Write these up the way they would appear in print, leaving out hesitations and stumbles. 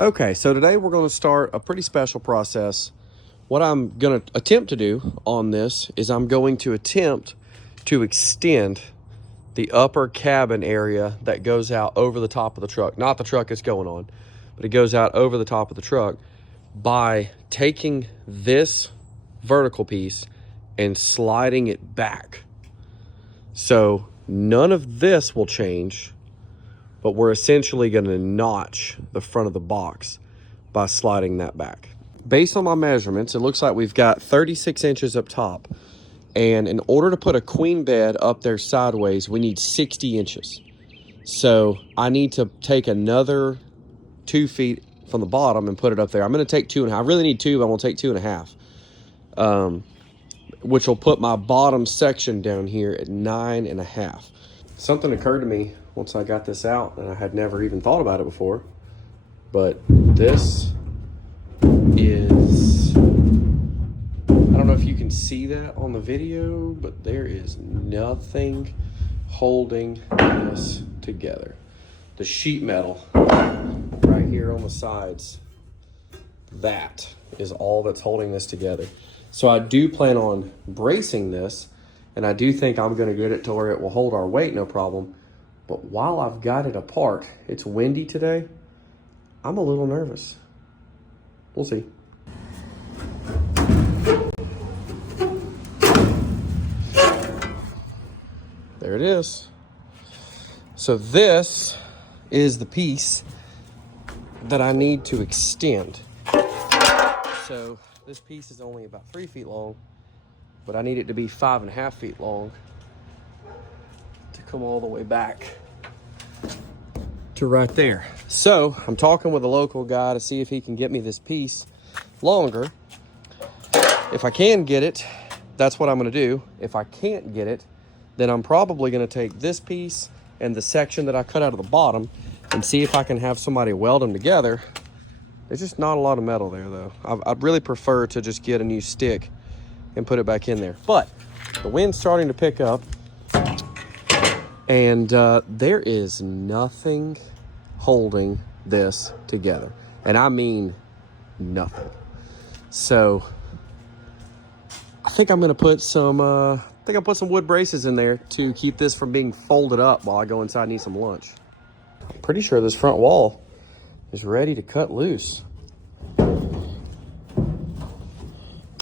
Okay, so today we're going to start a pretty special process. What I'm going to attempt to do on this is I'm going to attempt to extend the upper cabin area that goes out over the top of the truck. Not the truck it's going on, but it goes out over the top of the truck by taking this vertical piece and sliding it back. So none of this will change, but we're essentially going to notch the front of the box by sliding that back. Based on my measurements, it looks like we've got 36 inches up top. And in order to put a queen bed up there sideways, we need 60 inches. So I need to take another 2 feet from the bottom and put it up there. I'm going to take 2.5. I really need 2, but I'm going to take 2.5, which will put my bottom section down here at 9.5. Something occurred to me once I got this out, and I had never even thought about it before. But this is, I don't know if you can see that on the video, but there is nothing holding this together. The sheet metal right here on the sides, that is all that's holding this together. So I do plan on bracing this, and I do think I'm going to get it to where it will hold our weight no problem. But while I've got it apart, it's windy today, I'm a little nervous. We'll see. There it is. So this is the piece that I need to extend. So this piece is only about 3 feet long, but I need it to be 5.5 feet long to come all the way back to right there. So I'm talking with a local guy to see if he can get me this piece longer. If I can get it, that's what I'm going to do. If I can't get it, then I'm probably going to take this piece and the section that I cut out of the bottom and see if I can have somebody weld them together. There's just not a lot of metal there, though. I'd really prefer to just get a new stick and put it back in there. But the wind's starting to pick up, and there is nothing holding this together. And I mean nothing. So I think I'm going to put some wood braces in there to keep this from being folded up while I go inside and eat some lunch. I'm pretty sure this front wall is ready to cut loose.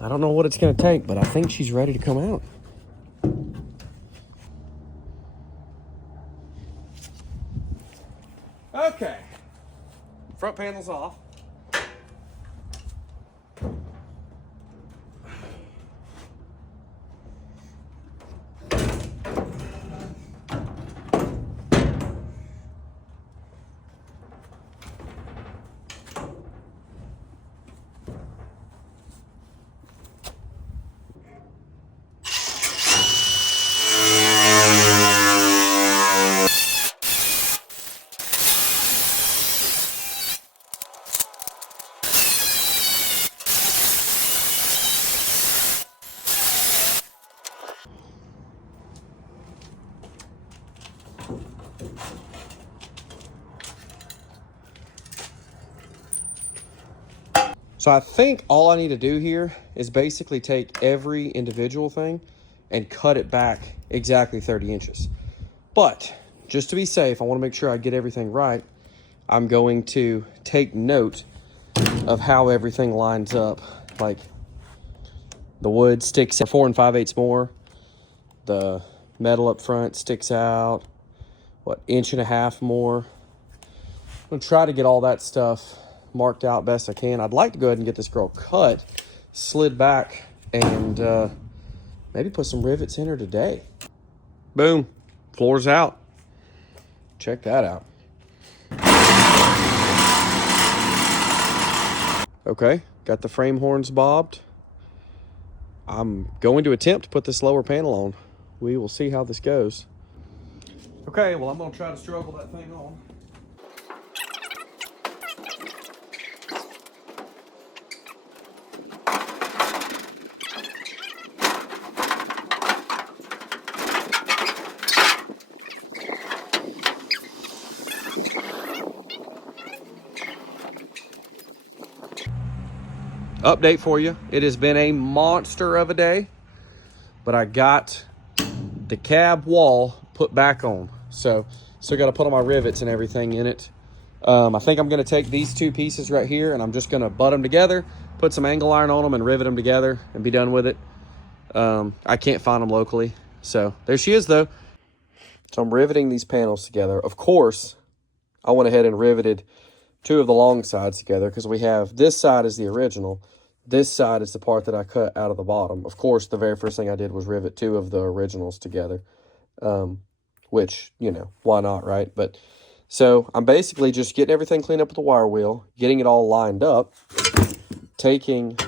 I don't know what it's going to take, but I think she's ready to come out. Okay. Front panel's off. So I think all I need to do here is basically take every individual thing and cut it back exactly 30 inches. But just to be safe, I want to make sure I get everything right. I'm going to take note of how everything lines up. Like the wood sticks at 4 5/8 more. The metal up front sticks out, 1.5 inches more. I'm going to try to get all that stuff marked out best I can. I'd like to go ahead and get this girl cut, slid back, and maybe put some rivets in her today. Boom, floor's out. Check that out. Okay, got the frame horns bobbed. I'm going to attempt to put this lower panel on. We will see how this goes. Okay, well, I'm going to try to struggle that thing on. update for you. It has been a monster of a day, but I got the cab wall put back on. So still got to put all my rivets and everything in it. I think I'm going to take these two pieces right here and I'm just going to butt them together, put some angle iron on them and rivet them together and be done with it. I can't find them locally. So there she is though. So I'm riveting these panels together. Of course, I went ahead and riveted two of the long sides together because we have this side is the original. This side is the part that I cut out of the bottom. Of course, the very first thing I did was rivet two of the originals together, which, you know, why not, right? But so I'm basically just getting everything cleaned up with the wire wheel, getting it all lined up, taking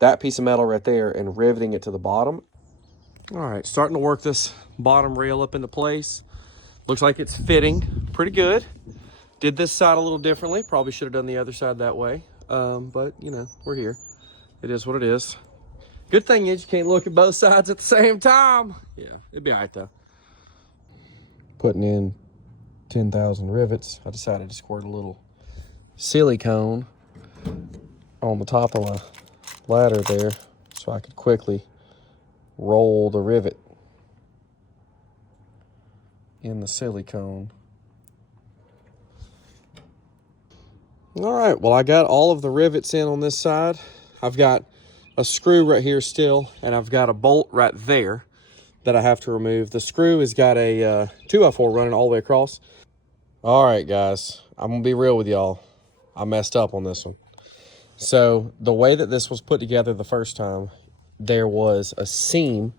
that piece of metal right there and riveting it to the bottom. All right, starting to work this bottom rail up into place. Looks like it's fitting pretty good. Did this side a little differently. Probably should have done the other side that way. But, you know, we're here. It is what it is. Good thing is you can't look at both sides at the same time. Yeah, it'd be all right, though. Putting in 10,000 rivets, I decided to squirt a little silicone on the top of my ladder there so I could quickly roll the rivet in the silicone. All right, well, I got all of the rivets in on this side. I've got a screw right here still, and I've got a bolt right there that I have to remove. The screw has got a 2x4 running all the way across. All right, guys, I'm gonna be real with y'all. I messed up on this one. So the way that this was put together the first time, there was a seam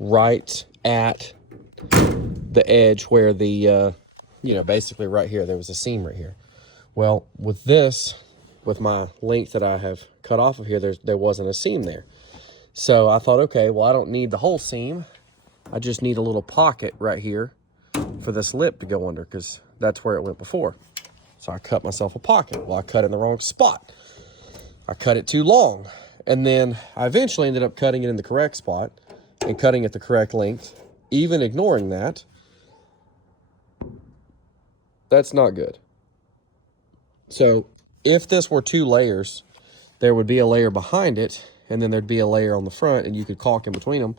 right at the edge where the, you know, basically right here, there was a seam right here. Well, with this, with my length that I have cut off of here, there wasn't a seam there. So I thought, okay, well, I don't need the whole seam. I just need a little pocket right here for this lip to go under because that's where it went before. So I cut myself a pocket. Well, I cut it in the wrong spot. I cut it too long. And then I eventually ended up cutting it in the correct spot and cutting it the correct length, even ignoring that. That's not good. So if this were two layers, there would be a layer behind it, and then there'd be a layer on the front, and you could caulk in between them,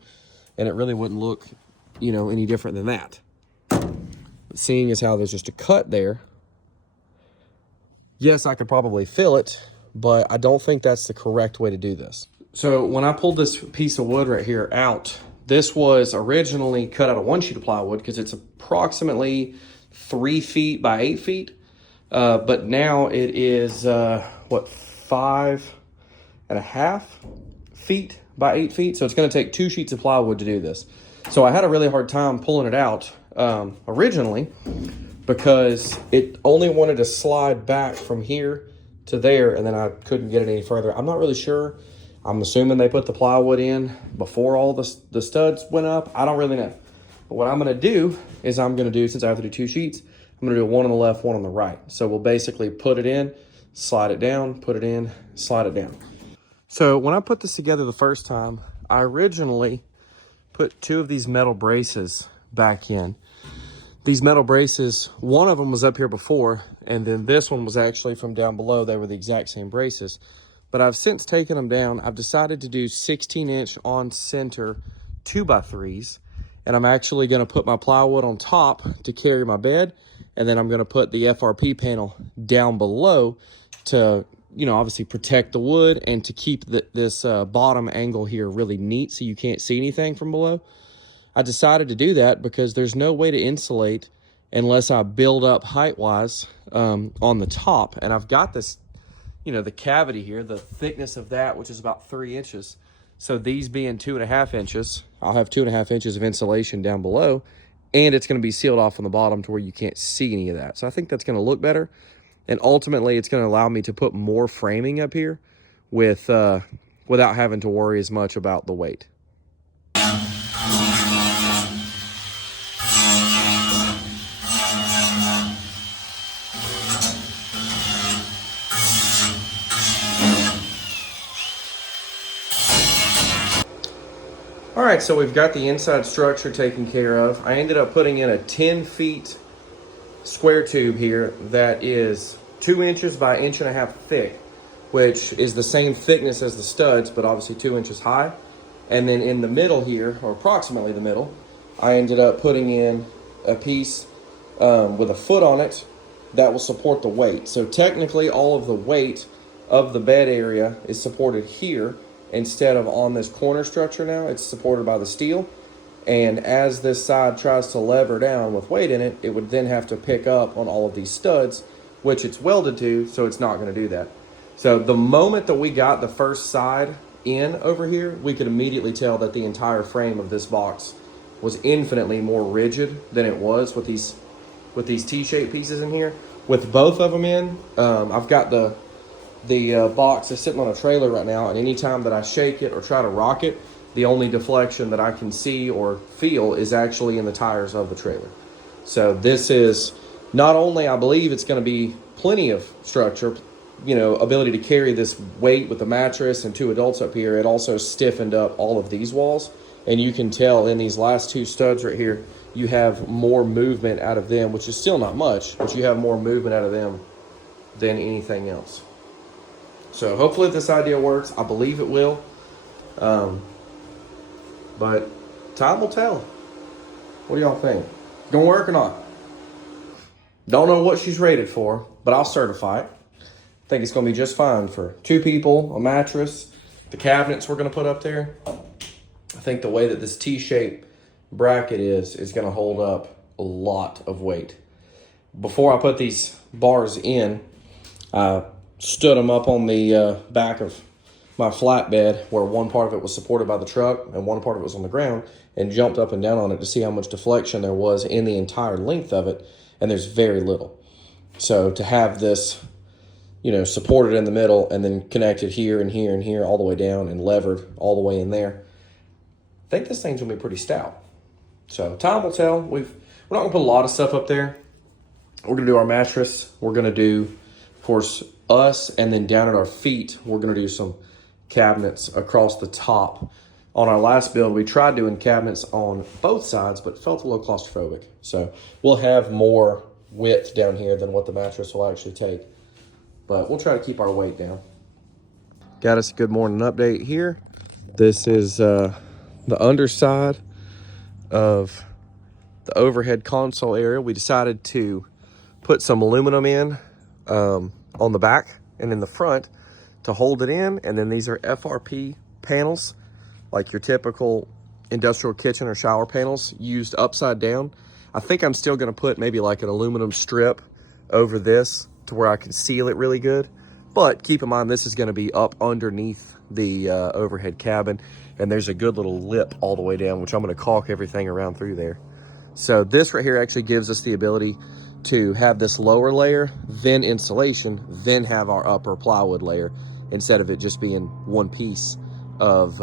and it really wouldn't look, you know, any different than that. But seeing as how there's just a cut there, yes, I could probably fill it, but I don't think that's the correct way to do this. So when I pulled this piece of wood right here out, this was originally cut out of one sheet of plywood because it's approximately 3 feet by 8 feet. But now it is, what, 5.5 feet by 8 feet. So it's going to take 2 sheets of plywood to do this. So I had a really hard time pulling it out originally because it only wanted to slide back from here to there, and then I couldn't get it any further. I'm not really sure. I'm assuming they put the plywood in before all the studs went up. I don't really know. But what I'm going to do is since I have to do 2 sheets, I'm going to do one on the left, one on the right. So we'll basically put it in, slide it down, put it in, slide it down. So when I put this together the first time, I originally put 2 of these metal braces back in. These metal braces, one of them was up here before, and then this one was actually from down below. They were the exact same braces. But I've since taken them down. I've decided to do 16-inch on center 2x3s, and I'm actually going to put my plywood on top to carry my bed, and then I'm going to put the FRP panel down below to, you know, obviously protect the wood and to keep this bottom angle here really neat so you can't see anything from below. I decided to do that because there's no way to insulate unless I build up height-wise on the top. And I've got this, you know, the cavity here, the thickness of that, which is about 3 inches. So these being 2.5 inches, I'll have 2.5 inches of insulation down below, and it's going to be sealed off on the bottom to where you can't see any of that. So I think that's going to look better. And ultimately, it's going to allow me to put more framing up here with without having to worry as much about the weight. All right, so we've got the inside structure taken care of. I ended up putting in a 10 feet square tube here that is 2 inches by 1.5 inches thick, which is the same thickness as the studs, but obviously 2 inches high. And then in the middle here, or approximately the middle, I ended up putting in a piece with a foot on it that will support the weight. So technically all of the weight of the bed area is supported here instead of on this corner structure now. It's supported by the steel. And as this side tries to lever down with weight in it, it would then have to pick up on all of these studs, which it's welded to, so it's not going to do that. So the moment that we got the first side in over here, we could immediately tell that the entire frame of this box was infinitely more rigid than it was with these T-shaped pieces in here. With both of them in, I've got the box is sitting on a trailer right now, and anytime that I shake it or try to rock it, the only deflection that I can see or feel is actually in the tires of the trailer. So this is not only, I believe it's going to be plenty of structure, you know, ability to carry this weight with the mattress and 2 adults up here. It also stiffened up all of these walls, and you can tell in these last 2 studs right here, you have more movement out of them, which is still not much, but you have more movement out of them than anything else. So hopefully this idea works. I believe it will. But time will tell. What do y'all think? Gonna work or not? Don't know what she's rated for, but I'll certify it. I think it's gonna be just fine for 2 people, a mattress, the cabinets we're gonna put up there. I think the way that this T-shaped bracket is gonna hold up a lot of weight. Before I put these bars in, I stood them up on the back of my flatbed, where one part of it was supported by the truck and one part of it was on the ground, and jumped up and down on it to see how much deflection there was in the entire length of it, and there's very little. So to have this, you know, supported in the middle and then connected here and here and here all the way down and levered all the way in there, I think this thing's gonna be pretty stout. So time will tell. We're not gonna put a lot of stuff up there. We're gonna do our mattress. We're gonna do, of course, us, and then down at our feet, we're gonna do some cabinets across the top. On our last build, we tried doing cabinets on both sides, but felt a little claustrophobic. So we'll have more width down here than what the mattress will actually take. But we'll try to keep our weight down. Got us a good morning update here. This is the underside of the overhead console area. We decided to put some aluminum in on the back and in the front to hold it in, and then these are FRP panels, like your typical industrial kitchen or shower panels, used upside down. I think I'm still gonna put maybe like an aluminum strip over this to where I can seal it really good. But keep in mind, this is gonna be up underneath the overhead cabin, and there's a good little lip all the way down, which I'm gonna caulk everything around through there. So this right here actually gives us the ability to have this lower layer, then insulation, then have our upper plywood layer, instead of it just being one piece of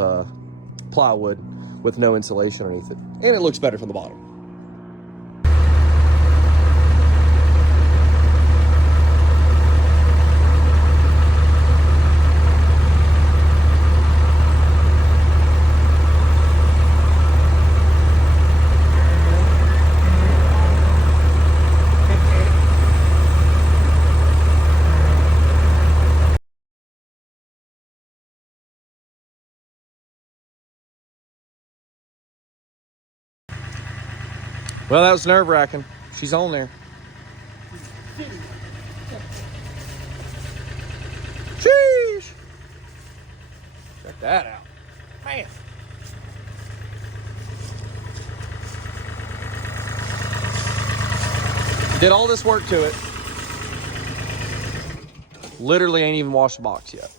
plywood with no insulation underneath it. And it looks better from the bottom. Well, that was nerve-wracking. She's on there. Sheesh! Check that out. Man. Did all this work to it. Literally ain't even washed the box yet.